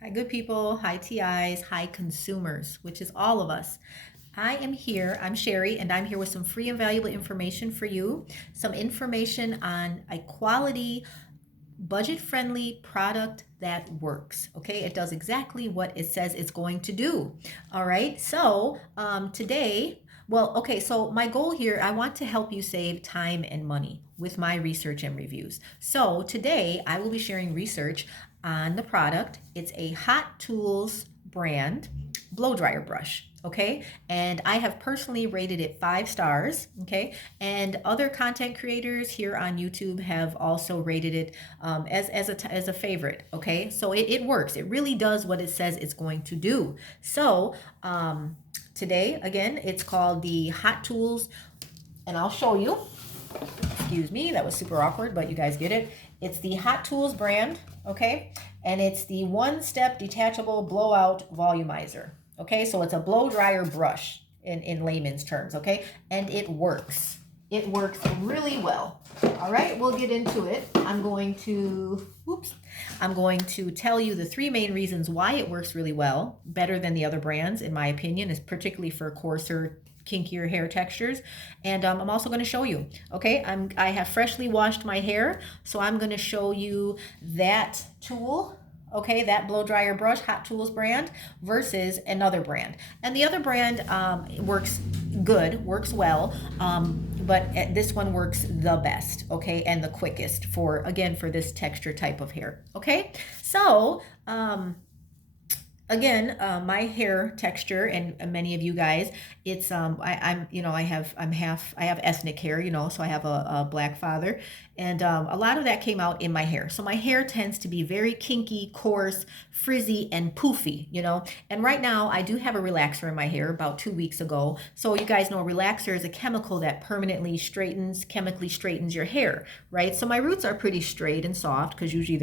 Hi, good people. Hi, TIs. Hi, consumers, which is all of us. I am here. I'm Sherry, and I'm here with some free and valuable information for you. Some information on a quality, budget friendly product that works. Okay, it does exactly what it says it's going to do. All right, so today, well, okay, so my goal here, I want to help you save time and money with my research and reviews. So today, I will be sharing research on the product. It's a Hot Tools brand blow dryer brush. Okay, and I have personally rated it 5 stars. Okay, and other content creators here on YouTube have also rated it as a favorite. Okay, so it works. It really does what it says it's going to do. So today, again, it's called the Hot Tools, and I'll show you. Excuse me, that was super awkward, but you guys get it. It's the Hot Tools brand, okay? And it's the one-step detachable blowout volumizer. Okay, so it's a blow dryer brush in layman's terms, okay? And it works. It works really well. All right, we'll get into it. I'm going to tell you the 3 main reasons why it works really well, better than the other brands, in my opinion, is particularly for coarser, kinkier hair textures. And I'm also going to show you. Okay, I have freshly washed my hair, so I'm going to show you that tool. Okay, that blow dryer brush, Hot Tools brand, versus another brand. And the other brand works good, works well, but this one works the best, okay, and the quickest for, again, for this texture type of hair. Okay, so again, my hair texture, and many of you guys, it's I'm I have ethnic hair, so I have a black father, and a lot of that came out in my hair. So my hair tends to be very kinky, coarse, frizzy, and poofy, and right now I do have a relaxer in my hair about 2 weeks ago. So you guys know a relaxer is a chemical that permanently chemically straightens your hair, right? So my roots are pretty straight and soft, because usually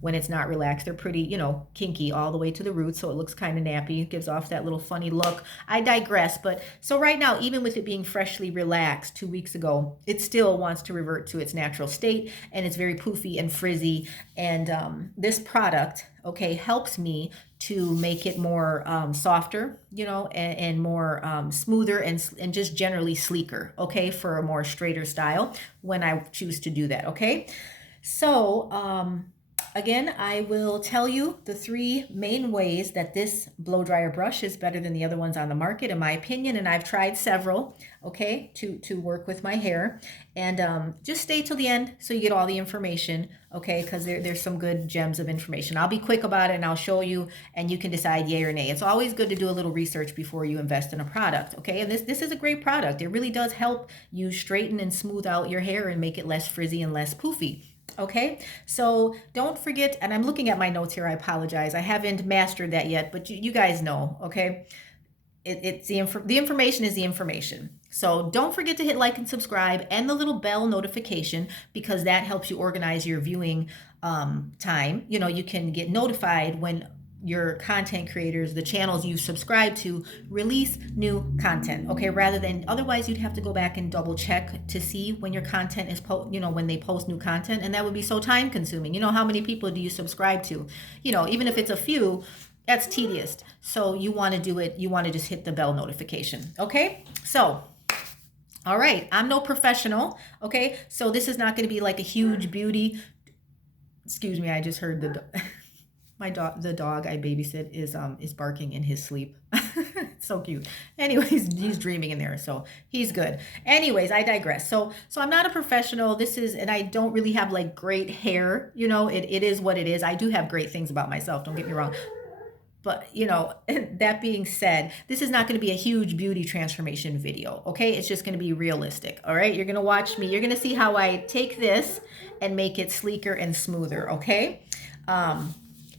when it's not relaxed, they're pretty, kinky all the way to the roots. So it looks kind of nappy. It gives off that little funny look. I digress. But so right now, even with it being freshly relaxed 2 weeks ago, it still wants to revert to its natural state, and it's very poofy and frizzy. And this product, okay, helps me to make it more softer, and more smoother, and just generally sleeker, okay, for a more straighter style when I choose to do that. Okay, so again, I will tell you the 3 main ways that this blow dryer brush is better than the other ones on the market, in my opinion. And I've tried several, okay, to work with my hair. And just stay till the end so you get all the information, okay, because there's some good gems of information. I'll be quick about it, and I'll show you, and you can decide yay or nay. It's always good to do a little research before you invest in a product, okay? And this is a great product. It really does help you straighten and smooth out your hair and make it less frizzy and less poofy. Okay, so don't forget, and I'm looking at my notes here, I apologize. I haven't mastered that yet, but you guys know, okay? It's the information is the information. So don't forget to hit like and subscribe, and the little bell notification, because that helps you organize your viewing time. You can get notified when your content creators, the channels you subscribe to, release new content, okay, rather than otherwise you'd have to go back and double check to see when your content is when they post new content, and that would be so time consuming. How many people do you subscribe to? Even if it's a few, that's tedious. So you want to do it, you want to just hit the bell notification. Okay, so all right, I'm no professional, okay, so this is not going to be like a huge beauty. Excuse me, I just heard the dog I babysit is barking in his sleep. So cute. Anyways, he's dreaming in there, so he's good. Anyways, I digress. So I'm not a professional. And I don't really have like great hair. It is what it is. I do have great things about myself, don't get me wrong. But that being said, this is not going to be a huge beauty transformation video, okay? It's just going to be realistic, all right? You're going to watch me. You're going to see how I take this and make it sleeker and smoother, okay?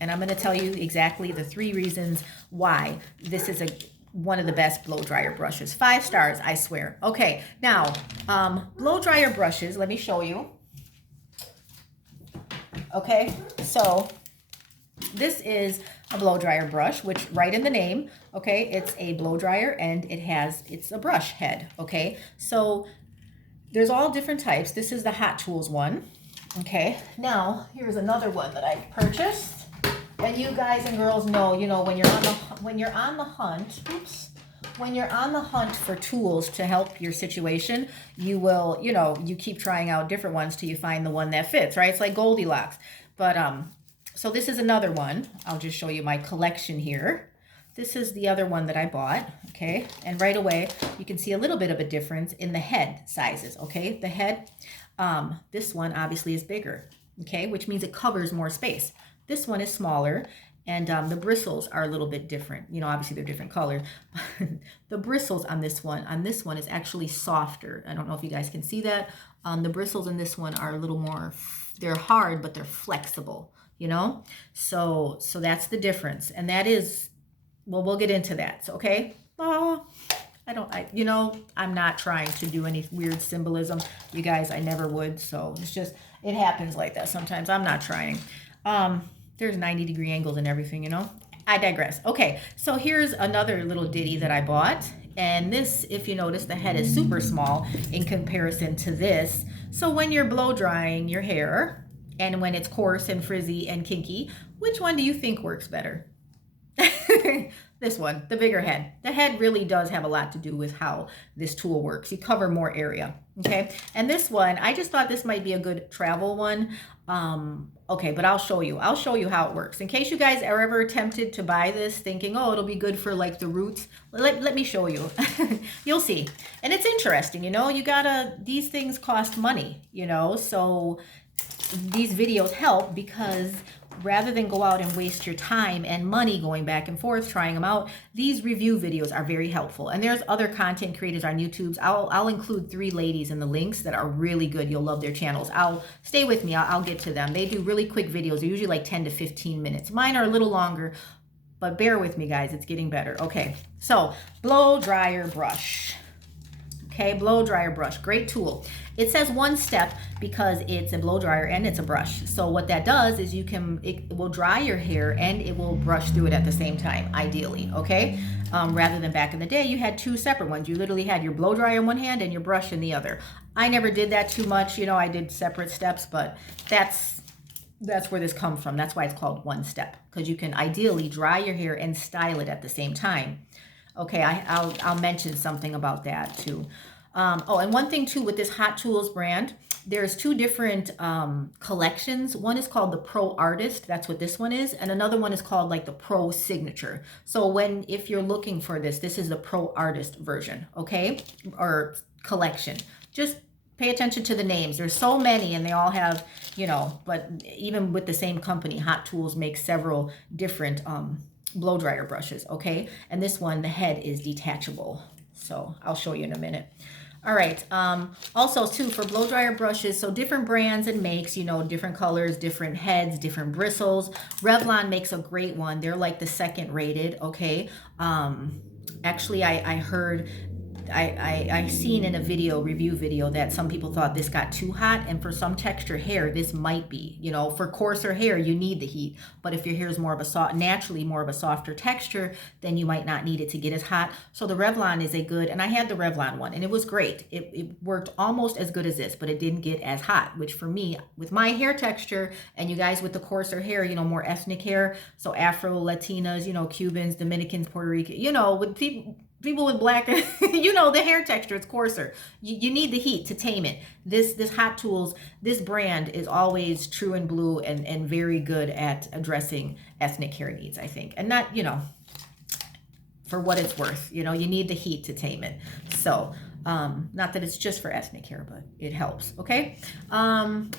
And I'm going to tell you exactly the 3 reasons why this is one of the best blow dryer brushes. 5 stars, I swear. Okay, now, blow dryer brushes, let me show you. Okay, so this is a blow dryer brush, which right in the name, okay, it's a blow dryer, and it's a brush head, okay? So there's all different types. This is the Hot Tools one, okay? Now, here's another one that I purchased. And you guys and girls know, you know, when you're on the hunt, oops, when you're on the hunt for tools to help your situation, you will, you know, you keep trying out different ones till you find the one that fits, right? It's like Goldilocks. But so this is another one. I'll just show you my collection here. This is the other one that I bought, okay? And right away, you can see a little bit of a difference in the head sizes, okay? The head, this one obviously is bigger, okay? Which means it covers more space. This one is smaller, and the bristles are a little bit different. You know, obviously they're different colors. The bristles on this one is actually softer. I don't know if you guys can see that. The bristles in this one are a little more, they're hard, but they're flexible, you know? So that's the difference. And that is, well, we'll get into that. So, okay. You know, I'm not trying to do any weird symbolism. You guys, I never would. So it's just, it happens like that sometimes. I'm not trying. There's 90-degree angles and everything, you know. I digress. Okay, so here's another little ditty that I bought. And this, if you notice, the head is super small in comparison to this. So when you're blow drying your hair, and when it's coarse and frizzy and kinky, which one do you think works better? This one, the bigger head. The head really does have a lot to do with how this tool works. You cover more area, okay? And this one, I just thought this might be a good travel one. Okay, but I'll show you. I'll show you how it works. In case you guys are ever tempted to buy this thinking, oh, it'll be good for like the roots. Let me show you. You'll see. And it's interesting, you know, these things cost money, you know, so these videos help because rather than go out and waste your time and money going back and forth trying them out, these review videos are very helpful. And there's other content creators on YouTube. I'll include 3 ladies in the links that are really good. You'll love their channels. Stay with me. I'll get to them. They do really quick videos. They're usually like 10 to 15 minutes. Mine are a little longer, but bear with me, guys. It's getting better. Okay, so blow dryer brush. Okay, blow dryer brush, great tool. It says 1 step because it's a blow dryer and it's a brush. So what that does is it will dry your hair and it will brush through it at the same time, ideally, okay? Rather than back in the day, you had 2 separate ones. You literally had your blow dryer in one hand and your brush in the other. I never did that too much, you know, I did separate steps, but that's where this comes from. That's why it's called 1 step, because you can ideally dry your hair and style it at the same time. Okay, I'll mention something about that too. Oh, and one thing too with this Hot Tools brand, there's 2 different collections. One is called the Pro Artist, that's what this one is, and another one is called like the Pro Signature. So if you're looking for this is the Pro Artist version, okay, or collection. Just pay attention to the names. There's so many and they all have, you know, but even with the same company, Hot Tools makes several different blow dryer brushes, okay? And this one, the head is detachable. So I'll show you in a minute. All right, also too, for blow dryer brushes, so different brands and makes, you know, different colors, different heads, different bristles. Revlon makes a great one. They're like the 2nd rated, okay? Actually, I heard, I seen in a review video that some people thought this got too hot, and for some texture hair, this might be, you know, for coarser hair, you need the heat. But if your hair is more of a naturally more of a softer texture, then you might not need it to get as hot. So the Revlon is a good, and I had the Revlon one and it was great. It worked almost as good as this, but it didn't get as hot, which for me, with my hair texture, and you guys with the coarser hair, you know, more ethnic hair, so Afro, Latinas, you know, Cubans, Dominicans, Puerto Rican, you know, with people with black, you know, the hair texture, it's coarser. You need the heat to tame it. This Hot Tools, this brand is always true and blue and very good at addressing ethnic hair needs, I think. And not, you know, for what it's worth, you know, you need the heat to tame it. So, not that it's just for ethnic hair, but it helps, okay?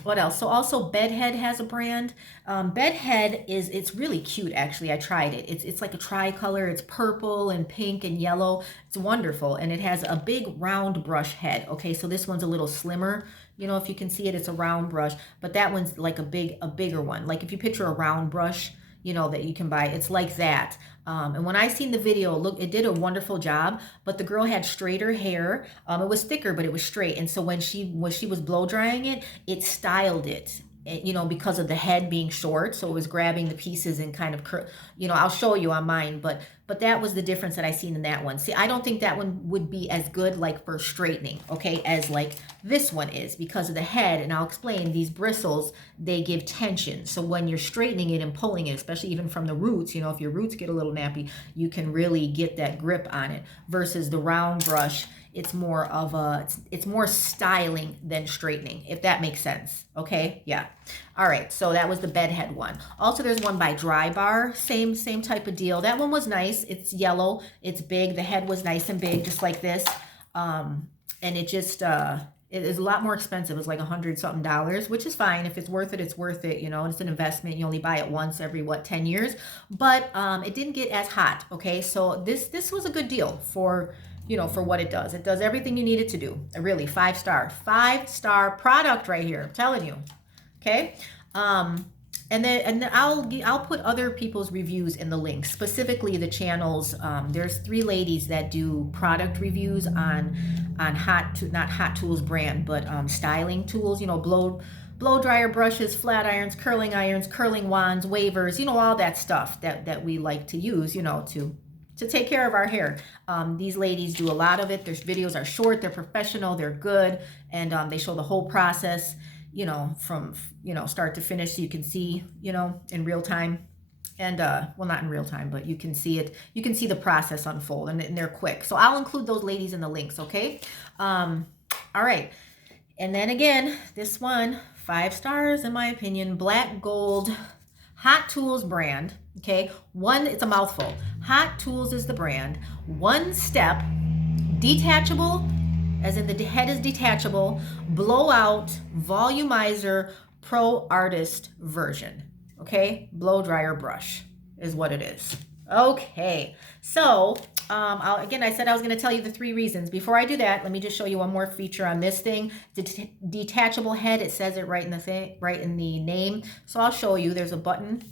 What else? So also Bedhead has a brand. Bedhead it's really cute, actually. I tried it. It's like a tricolor. It's purple and pink and yellow. It's wonderful, and it has a big round brush head, okay? So this one's a little slimmer. You know, if you can see it, it's a round brush, but that one's like a bigger one. Like if you picture a round brush, you know, that you can buy, it's like that. And when I seen the video, look, it did a wonderful job, but the girl had straighter hair. It was thicker, but it was straight. And so when she was blow drying it, it styled it you know, because of the head being short, so it was grabbing the pieces and kind of you know, I'll show you on mine, but that was the difference that I seen in that one. See, I don't think that one would be as good like for straightening, okay, as like this one is, because of the head. And I'll explain, these bristles, they give tension, so when you're straightening it and pulling it, especially even from the roots, you know, if your roots get a little nappy, you can really get that grip on it, versus the round brush, it's more of a, it's more styling than straightening, if that makes sense. Okay, yeah. All right, so that was the bedhead one. Also, there's one by Dry Bar, same type of deal. That one was nice. It's yellow, it's big, the head was nice and big, just like this. And it just it is a lot more expensive. It's like $100 something, which is fine. If it's worth it, it's worth it. You know, it's an investment. You only buy it once every, what, 10 years. But it didn't get as hot. Okay, so this was a good deal for, you know, for what it does. It does everything you need it to do. Really, 5-star product right here. I'm telling you. Okay. And then I'll put other people's reviews in the links, specifically the channels. There's 3 ladies that do product reviews on not Hot Tools brand, but styling tools. You know, blow dryer brushes, flat irons, curling wands, wavers. You know, all that stuff that we like to use. You know, to take care of our hair. These ladies do a lot of it. Their videos are short, they're professional, they're good, and they show the whole process, you know, from, you know, start to finish, so you can see, you know, in real time. And well, not in real time, but you can see it, you can see the process unfold, and they're quick. So I'll include those ladies in the links, okay? All right. And then again, this one, 5 stars in my opinion, Black Gold Hot Tools brand. Okay, it's a mouthful. Hot Tools is the brand. 1 step, detachable, as in the head is detachable, blowout, volumizer, pro artist version. Okay, blow dryer brush is what it is. Okay, so again, I said I was going to tell you the 3 reasons. Before I do that, let me just show you one more feature on this thing. Detachable head. It says it right in the thing, right in the name. So I'll show you. There's a button.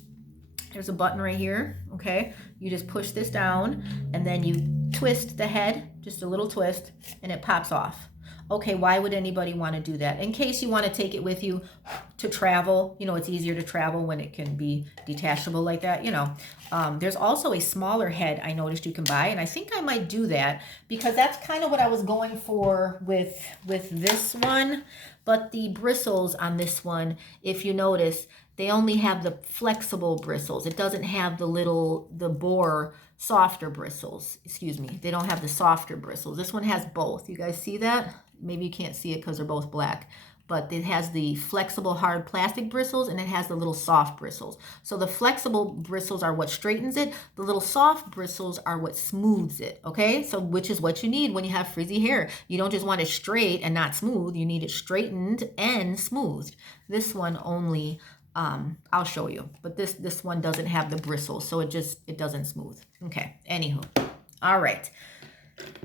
There's a button right here. Okay, you just push this down, and then you twist the head, just a little twist, and it pops off. Okay, why would anybody want to do that? In case you want to take it with you to travel, you know, it's easier to travel when it can be detachable like that, you know. There's also a smaller head I noticed you can buy, and I think I might do that, because that's kind of what I was going for with this one. But the bristles on this one, if you notice, they only have the flexible bristles. It doesn't have the boar softer bristles. Excuse me. They don't have the softer bristles. This one has both. You guys see that? Maybe you can't see it because they're both black, but it has the flexible hard plastic bristles, and it has the little soft bristles. So the flexible bristles are what straightens it. The little soft bristles are what smooths it. Okay, so which is what you need when you have frizzy hair. You don't just want it straight and not smooth. You need it straightened and smoothed. This one only, I'll show you, but this one doesn't have the bristles, so it doesn't smooth. Okay, anywho, all right.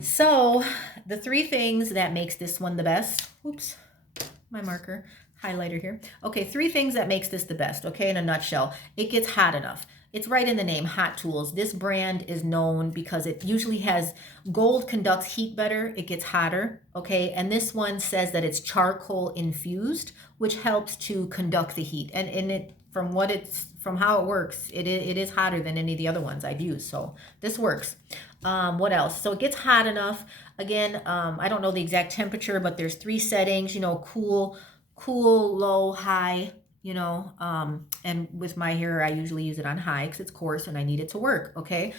So the 3 things that makes this one the best. Oops, my marker highlighter here. Okay, 3 things that makes this the best. Okay, in a nutshell, it gets hot enough. It's right in the name, Hot Tools. This brand is known because it usually has gold conducts heat better. It gets hotter. Okay, and this one says that it's charcoal infused, which helps to conduct the heat. And it, from how it works, it is hotter than any of the other ones I've used. So this works. What else? So it gets hot enough. Again, I don't know the exact temperature, but there's 3 settings, you know, cool, low, high, you know, and with my hair, I usually use it on high because it's coarse and I need it to work. Okay.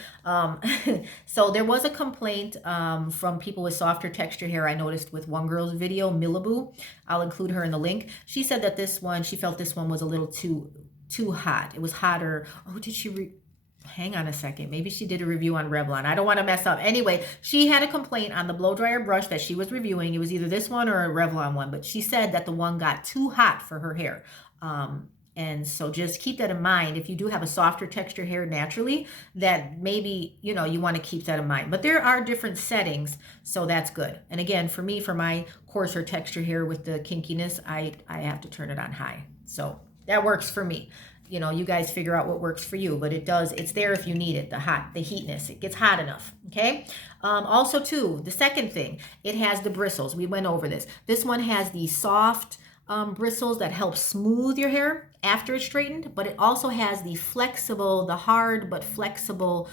So there was a complaint, from people with softer texture hair. I noticed with one girl's video, Millaboo, I'll include her in the link. She said that she felt this one was a little too hot. It was hotter. Oh, did she hang on a second. Maybe she did a review on Revlon. I don't want to mess up. Anyway, she had a complaint on the blow dryer brush that she was reviewing. It was either this one or a Revlon one, but she said that the one got too hot for her hair. And so just keep that in mind. If you do have a softer texture hair naturally, that maybe, you know, you want to keep that in mind. But there are different settings, so that's good. And again, for me, for my coarser texture hair with the kinkiness, I have to turn it on high. So that works for me. You know, you guys figure out what works for you, but it's there if you need it, the heatness, it gets hot enough, okay? Also too, the second thing, it has the bristles. We went over this. This one has the soft bristles that help smooth your hair after it's straightened, but it also has the flexible, the hard but flexible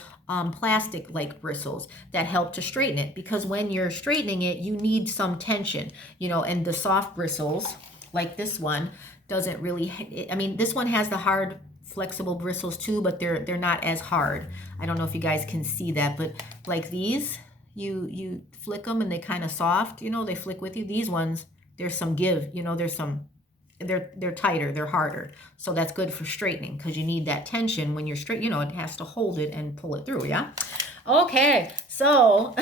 plastic like bristles that help to straighten it, because when you're straightening it, you need some tension, you know, and the soft bristles like this one doesn't really, I mean, this one has the hard flexible bristles too, but they're not as hard. I don't know if you guys can see that, but like these, you flick them and they kind of soft, you know, they flick with you. These ones, there's some give, you know, there's some, they're tighter, they're harder. So that's good for straightening, because you need that tension when you're straight, you know, it has to hold it and pull it through, yeah? Okay, so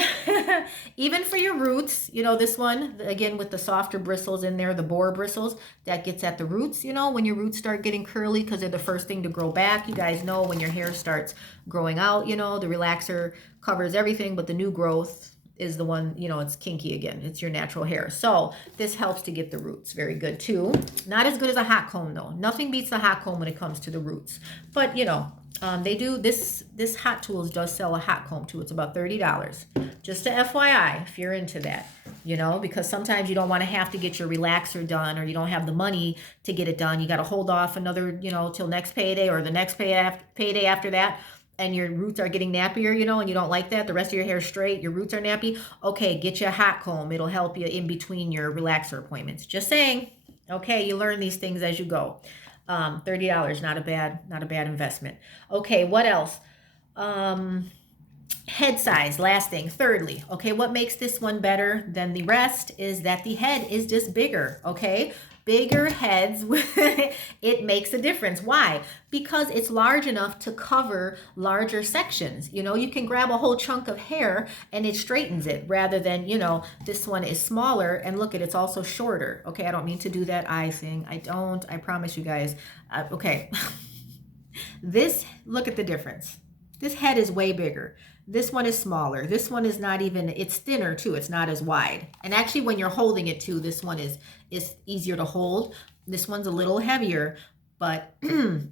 even for your roots, you know, this one, again, with the softer bristles in there, the boar bristles, that gets at the roots, you know, when your roots start getting curly, because they're the first thing to grow back. You guys know when your hair starts growing out, you know, the relaxer covers everything, but the new growth is the one, you know, it's kinky again. It's your natural hair. So this helps to get the roots. Very good too. Not as good as a hot comb though. Nothing beats the hot comb when it comes to the roots. But you know, they do, this Hot Tools does sell a hot comb too. It's about $30. Just a FYI, if you're into that, you know, because sometimes you don't want to have to get your relaxer done, or you don't have the money to get it done. You got to hold off another, you know, till next payday or the next payday after that. And your roots are getting nappier, you know, and you don't like that, the rest of your hair is straight, your roots are nappy, okay, get you a hot comb. It'll help you in between your relaxer appointments. Just saying. Okay, you learn these things as you go. $30, not a bad investment. Okay, what else? Head size, last thing. Thirdly, okay, what makes this one better than the rest is that the head is just bigger, okay? Bigger heads, it makes a difference. Why? Because it's large enough to cover larger sections. You know, you can grab a whole chunk of hair and it straightens it, rather than, you know, this one is smaller, and look at, it's also shorter. Okay, I don't mean to do that eye thing. I promise you guys. Okay, look at the difference. This head is way bigger. This one is smaller. This one is not even, it's thinner too. It's not as wide. And actually when you're holding it too, this one is easier to hold. This one's a little heavier, but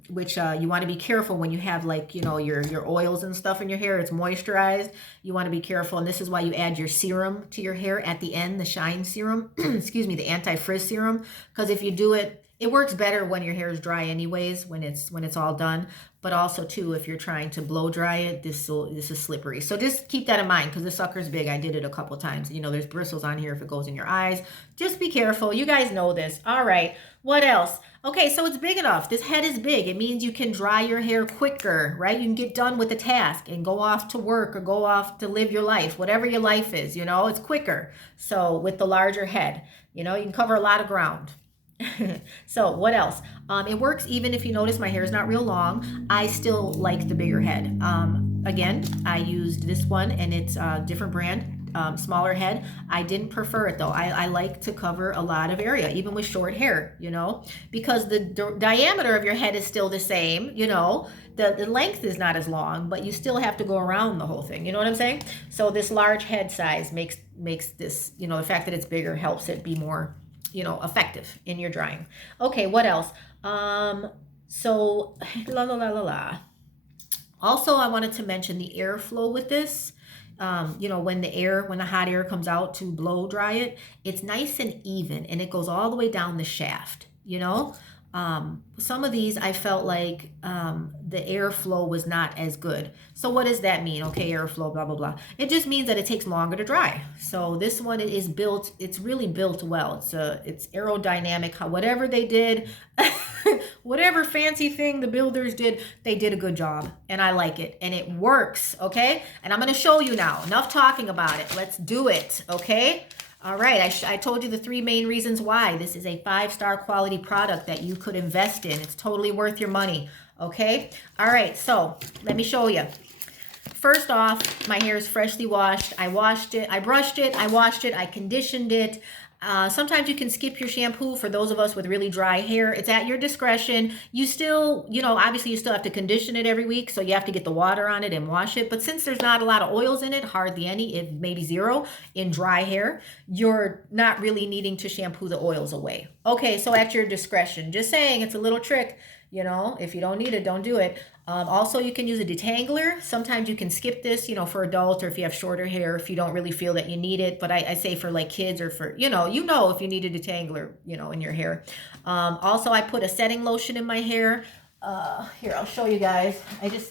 which you want to be careful when you have, like, you know, your oils and stuff in your hair. It's moisturized. You want to be careful. And this is why you add your serum to your hair at the end, the shine serum, excuse me, the anti-frizz serum. Because if you do it, it works better when your hair is dry anyways, when it's all done. But also too, if you're trying to blow dry it, this is slippery. So just keep that in mind, because this sucker's big. I did it a couple times. You know, there's bristles on here if it goes in your eyes. Just be careful. You guys know this. All right. What else? Okay, so it's big enough. This head is big. It means you can dry your hair quicker, right? You can get done with the task and go off to work or go off to live your life, whatever your life is, you know, it's quicker. So with the larger head, you know, you can cover a lot of ground. So what else? It works even if you notice my hair is not real long. I still like the bigger head. Again, I used this one, and it's a different brand, smaller head. I didn't prefer it though. I like to cover a lot of area, even with short hair, you know, because the diameter of your head is still the same, you know, the length is not as long, but you still have to go around the whole thing. You know what I'm saying? So this large head size makes this, you know, the fact that it's bigger helps it be more, you know, effective in your drying. Okay, what else? So also, I wanted to mention the airflow with this. You know, when the hot air comes out to blow dry it, it's nice and even, and it goes all the way down the shaft, you know. Some of these I felt like the airflow was not as good. So what does that mean? Okay, airflow, blah, blah, blah. It just means that it takes longer to dry. So this one is built, it's really built well. It's aerodynamic, whatever they did, whatever fancy thing the builders did, they did a good job, and I like it, and it works, okay? And I'm gonna show you now. Enough talking about it. Let's do it, okay? All right, I told you the 3 main reasons why. This is a 5-star quality product that you could invest in. It's totally worth your money, okay? All right, so let me show you. First off, my hair is freshly washed. I washed it, I brushed it, I washed it, I conditioned it. Sometimes you can skip your shampoo for those of us with really dry hair. It's at your discretion. You still, you know, obviously you still have to condition it every week, so you have to get the water on it and wash it. But since there's not a lot of oils in it, hardly any, if maybe zero in dry hair, you're not really needing to shampoo the oils away. Okay, so at your discretion. Just saying, it's a little trick. You know, if you don't need it, don't do it. Also, you can use a detangler. Sometimes you can skip this, you know, for adults or if you have shorter hair, if you don't really feel that you need it. But I say for like kids or for, you know, if you need a detangler, you know, in your hair. Also, I put a setting lotion in my hair. Here, I'll show you guys.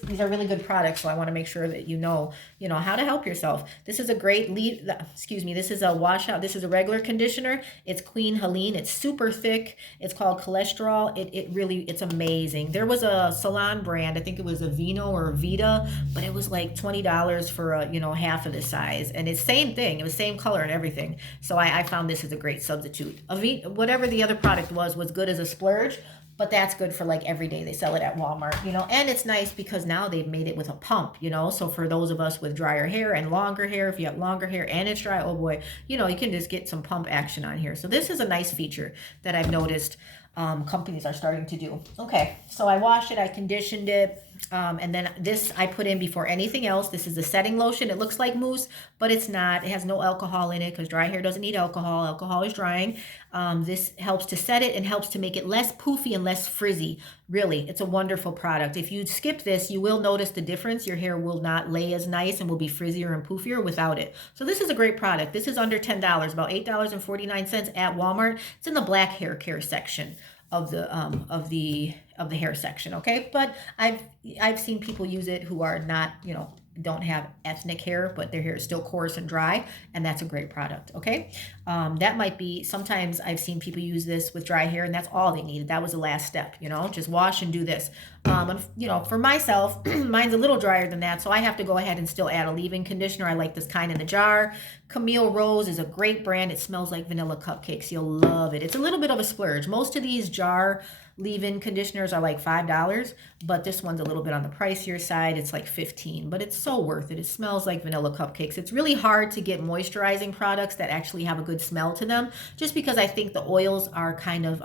These are really good products, so I want to make sure that you know how to help yourself. This is a great this is a washout. This is a regular conditioner. It's Queen Helene. It's super thick. It's called cholesterol. It's amazing. There was a salon brand, I think it was a Vino or Vita, but it was like $20 for half of the size. And it's same thing. It was same color and everything. So I found this as a great substitute. Whatever the other product was good as a splurge. But that's good for like every day. They sell it at Walmart, and it's nice because now they've made it with a pump, so for those of us with drier hair and longer hair, if you have longer hair and it's dry, oh boy, you can just get some pump action on here. So this is a nice feature that I've noticed companies are starting to do. Okay, so I washed it, I conditioned it, and then this I put in before anything else. This is the setting lotion. It looks like mousse, but it's not. It has no alcohol in it because dry hair doesn't need alcohol. Alcohol is drying. This helps to set it and helps to make it less poofy and less frizzy. Really, it's a wonderful product. If you skip this, you will notice the difference. Your hair will not lay as nice and will be frizzier and poofier without it. So this is a great product. This is under $10, about $8.49 at Walmart. It's in the black hair care section of the hair section. Okay, but I've seen people use it who are not, don't have ethnic hair, but their hair is still coarse and dry, and that's a great product. Okay, that might be, sometimes I've seen people use this with dry hair and that's all they needed. That was the last step, just wash and do this. And, for myself, mine's a little drier than that, so I have to go ahead and still add a leave-in conditioner. I like this kind in the jar. Camille Rose is a great brand. It smells like vanilla cupcakes. You'll love it. It's a little bit of a splurge. Most of these jar leave-in conditioners are like $5, but this one's a little bit on the pricier side. It's like $15, but it's so worth it. It smells like vanilla cupcakes. It's really hard to get moisturizing products that actually have a good smell to them, just because I think the oils are kind of,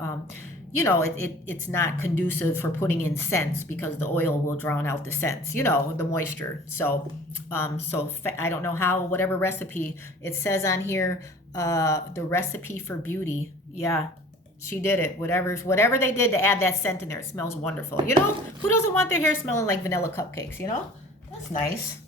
it's not conducive for putting in scents because the oil will drown out the scents, the moisture. So I don't know how, whatever recipe it says on here, the recipe for beauty. Yeah. She did it. Whatever they did to add that scent in there, it smells wonderful. Who doesn't want their hair smelling like vanilla cupcakes? That's nice.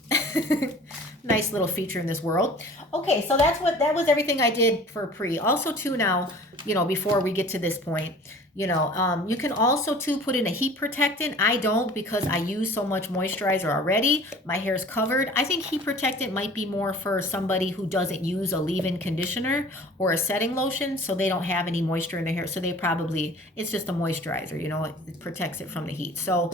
Nice little feature in this world. Okay, so that was everything I did for pre. Also, too, now, before we get to this point, you can also too put in a heat protectant. I don't, because I use so much moisturizer already. My hair is covered. I think heat protectant might be more for somebody who doesn't use a leave-in conditioner or a setting lotion, so they don't have any moisture in their hair. So it's just a moisturizer, it protects it from the heat. So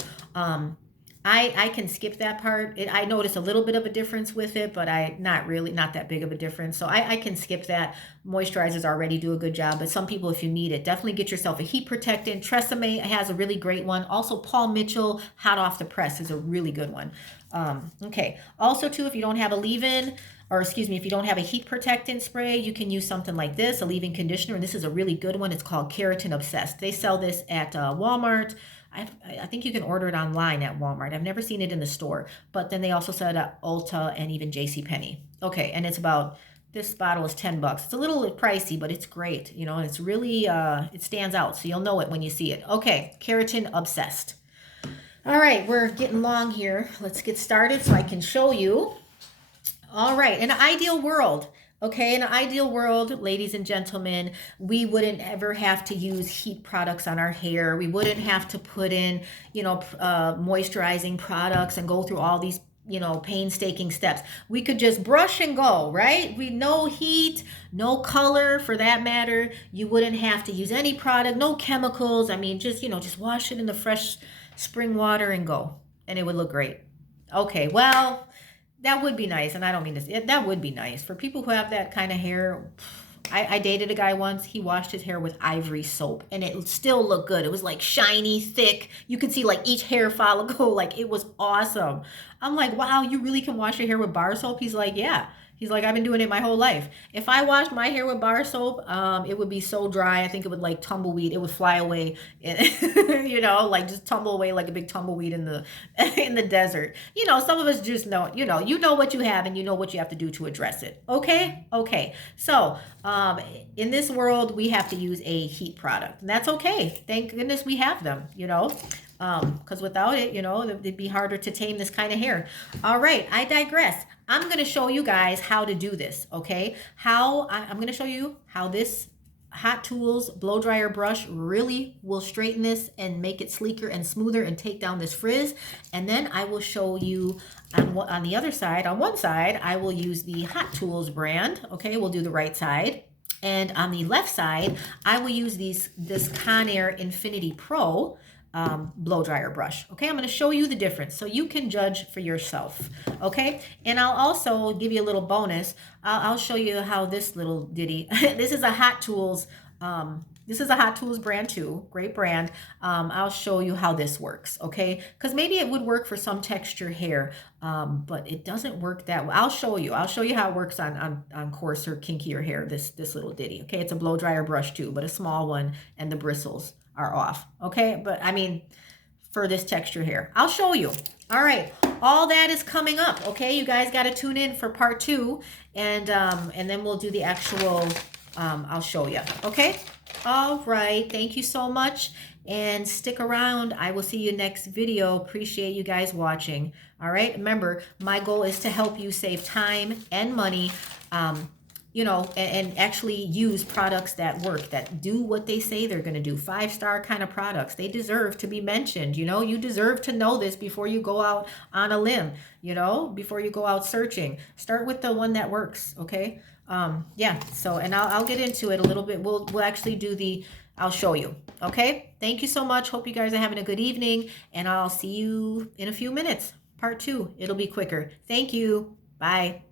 I can skip that part. I notice a little bit of a difference with it, but not that big of a difference. So I can skip that. Moisturizers already do a good job, but some people, if you need it, definitely get yourself a heat protectant. Tresemme has a really great one. Also, Paul Mitchell Hot Off the Press is a really good one. Okay. Also, too, if you don't have a leave-in, if you don't have a heat protectant spray, you can use something like this, a leave-in conditioner. And this is a really good one. It's called Keratin Obsessed. They sell this at Walmart. I think you can order it online at Walmart. I've never seen it in the store, but then they also sell it at Ulta and even JCPenney. Okay, and this bottle is $10. It's a little pricey, but it's great, and it's really, it stands out, so you'll know it when you see it. Okay, Keratin Obsessed. All right, we're getting long here. Let's get started so I can show you. All right, in an ideal world, ladies and gentlemen, we wouldn't ever have to use heat products on our hair. We wouldn't have to put in, moisturizing products and go through all these, painstaking steps. We could just brush and go, right? No heat, no color for that matter. You wouldn't have to use any product, no chemicals. I mean, just wash it in the fresh spring water and go, and it would look great. Okay, well, that would be nice, and I don't mean this. That would be nice for people who have that kind of hair. I dated a guy once. He washed his hair with ivory soap, and it still looked good. It was like shiny, thick. You could see like each hair follicle. Like, it was awesome. I'm like, wow, you really can wash your hair with bar soap? He's like, yeah. He's like, I've been doing it my whole life. If I washed my hair with bar soap, it would be so dry. I think it would like tumbleweed. It would fly away, you know, like just tumble away like a big tumbleweed in the in the desert. You know, some of us just know, you know what you have and you know what you have to do to address it. Okay, okay. So in this world, we have to use a heat product, and that's okay. Thank goodness we have them. You know. Because without it, you know, it'd be harder to tame this kind of hair. All right, I digress. I'm going to show you guys how to do this, okay? I'm going to show you how this Hot Tools blow dryer brush really will straighten this and make it sleeker and smoother and take down this frizz. And then I will show you on the other side, on one side, I will use the Hot Tools brand, okay? We'll do the right side. And on the left side, I will use this Conair Infinity Pro blow dryer brush. Okay, I'm going to show you the difference so you can judge for yourself. Okay, and I'll also give you a little bonus. I'll show you how this little ditty. This is a Hot Tools. This is a Hot Tools brand too. Great brand. I'll show you how this works. Okay, because maybe it would work for some texture hair, but it doesn't work that well. I'll show you. I'll show you how it works on coarse or kinkier hair. This little ditty. Okay, it's a blow dryer brush too, but a small one, and the bristles are off. Okay, but I mean for this texture hair, I'll show you. All right, all that is coming up. Okay, you guys got to tune in for part 2, and then we'll do the actual I'll show you. Okay, all right, thank you so much, and stick around. I will see you next video. Appreciate you guys watching. All right, remember, my goal is to help you save time and money, you know, and actually use products that work, that do what they say they're going to do. 5-star kind of products. They deserve to be mentioned. You know, you deserve to know this before you go out on a limb, you know, before you go out searching. Start with the one that works. Okay. Yeah. So, and I'll get into it a little bit. We'll actually do I'll show you. Okay. Thank you so much. Hope you guys are having a good evening, and I'll see you in a few minutes. Part 2. It'll be quicker. Thank you. Bye.